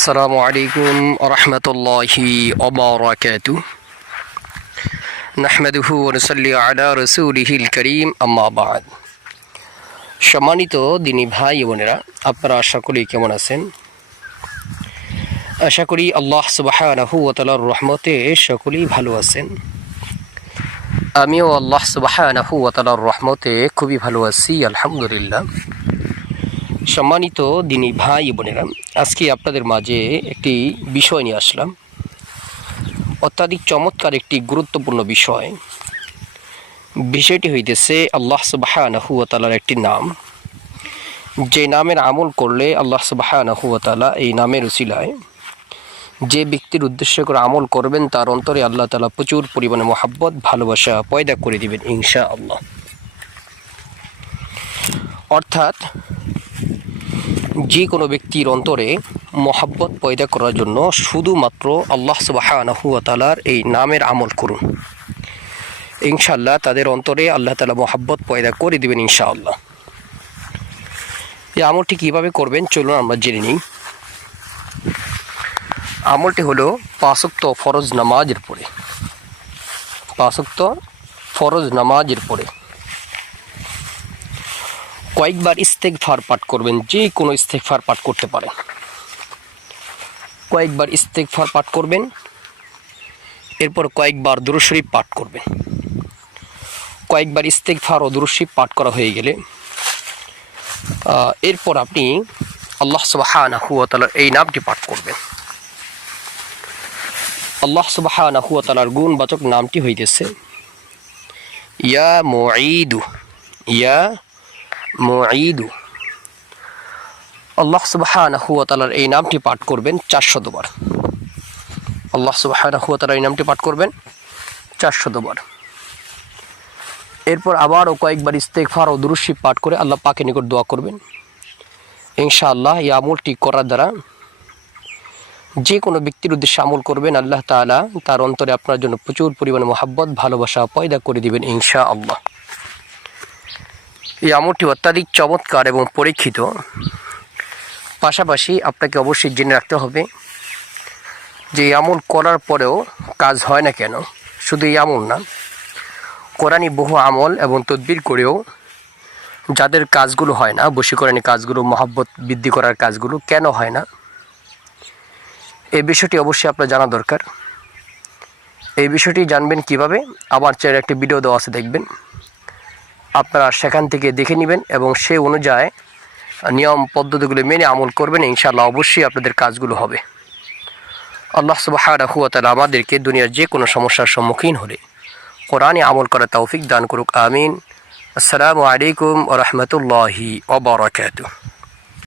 আসসালামু আলাইকুম ওরহমতুল্লাহি ওবারাকাতুহু নাহমাদুহু ওয়া নুসাল্লি আলা রাসূলিহিল কারীম আম্মা বা'দ। সম্মানিত দিনী ভাই বোনেরা, আপনারা আশা করি কেমন আছেন? আশা করি আল্লাহ সুবহানাহু ওয়া তাআলার রহমতে সকলেই ভালো আছেন। আমিও আল্লাহ সুবহানাহু ওয়া তাআলার রহমতে খুবই ভালো আছি, আলহামদুলিল্লাহ। সম্মানিত দিনী ভাই বোনেরা, আজকে আপনাদের মাঝে একটি বিষয় নিয়ে আসলাম। অত্যাধিক চমৎকার একটি গুরুত্বপূর্ণ বিষয়। বিষয়টি হইতেছে আল্লাহ সুবহানাহু ওয়া তাআলার একটি নাম, যে নামের আমল করলে আল্লাহ সুবহানাহু ওয়া তাআলা এই নামের উসিলায় যে ব্যক্তির উদ্দেশ্য করে আমল করবেন তার অন্তরে আল্লাহ তাআলা প্রচুর পরিমাণে মহাব্বত, ভালোবাসা পয়দা করে দিবেন ইনশাআল্লাহ। অর্থাৎ যে কোনো ব্যক্তির অন্তরে মহাব্বত পয়দা করার জন্য শুধুমাত্র আল্লাহ সুবহানাহু ওয়া তাআলার এই নামের আমল করুন, ইনশাআল্লাহ তাদের অন্তরে আল্লাহ তাআলা মহাব্বত পয়দা করে দিবেন ইনশাআল্লাহ। এই আমলটি কীভাবে করবেন চলুন আমরা জেনে নিই। আমলটি হলো 5 ওয়াক্ত ফরজ নামাজের পরে, 5 ওয়াক্ত ফরজ নামাজের পরে কয়েকবার ইস্তেগফার পাঠ করবেন। যে কোনো ইস্তেগফার পাঠ করতে পারেন। কয়েকবার ইস্তেগফার পাঠ করবেন, এরপর কয়েকবার দুরূদ শরীফ পাঠ করবেন। কয়েকবার ইস্তেগফার ও দুরূদ শরীফ পাঠ করা হয়ে গেলে এরপর আপনি আল্লাহ সুবহানাহু ওয়া তাআলার এই নামটি পাঠ করবেন। আল্লাহ সুবহানাহু ওয়া তাআলার গুণবাচক নামটি হইতেছে ইয়া মুঈদু, ইয়া মুঈদু। আল্লাহ সুবহানাহু ওয়া তাআলার এই নামটি পাঠ করবেন 400 বার। আল্লাহ সুবহানাহু ওয়া তাআলার এই নামটি পাঠ করবেন 400 বার। এরপর আবারও কয়েকবার ইস্তেগফার ও দুরূদ শরীফ পাঠ করে আল্লাহ পাকের নিকট দোয়া করবেন। ইনশাআল্লাহ এই আমলটি করার দ্বারা যে কোনো ব্যক্তির উদ্দেশ্যে আমল করবেন, আল্লাহ তাআলা তার অন্তরে আপনার জন্য প্রচুর পরিমাণে মহাব্বত, ভালোবাসা পয়দা করে দিবেন ইনশাআল্লাহ। এই আমলটি অত্যাধিক চমৎকার এবং পরীক্ষিত। পাশাপাশি আপনাকে অবশ্যই জেনে রাখতে হবে যে এই আমল করার পরেও কাজ হয় না কেন। শুধু এই আমল না, কোরআনি বহু আমল এবং তদবির করেও যাদের কাজগুলো হয় না, বশীকরণী কাজগুলো, মহাব্বত বৃদ্ধি করার কাজগুলো কেন হয় না, এই বিষয়টি অবশ্যই আপনার জানা দরকার। এই বিষয়টি জানবেন কিভাবে, আমার চ্যানেলে একটি ভিডিও দেওয়া আছে, দেখবেন। আপনারা সেখান থেকে দেখে নেবেন এবং সেই অনুযায়ী নিয়ম পদ্ধতিগুলো মেনে আমল করবেন, ইনশাআল্লাহ অবশ্যই আপনাদের কাজগুলো হবে। আল্লাহ সুবহানাহু ওয়া তাআলা আমাদেরকে দুনিয়ার যে কোনো সমস্যার সম্মুখীন হলে কোরআনে আমল করার তৌফিক দান করুক, আমিন। আসসালামু আলাইকুম ওয়া রাহমাতুল্লাহি ওয়া বারাকাতুহু।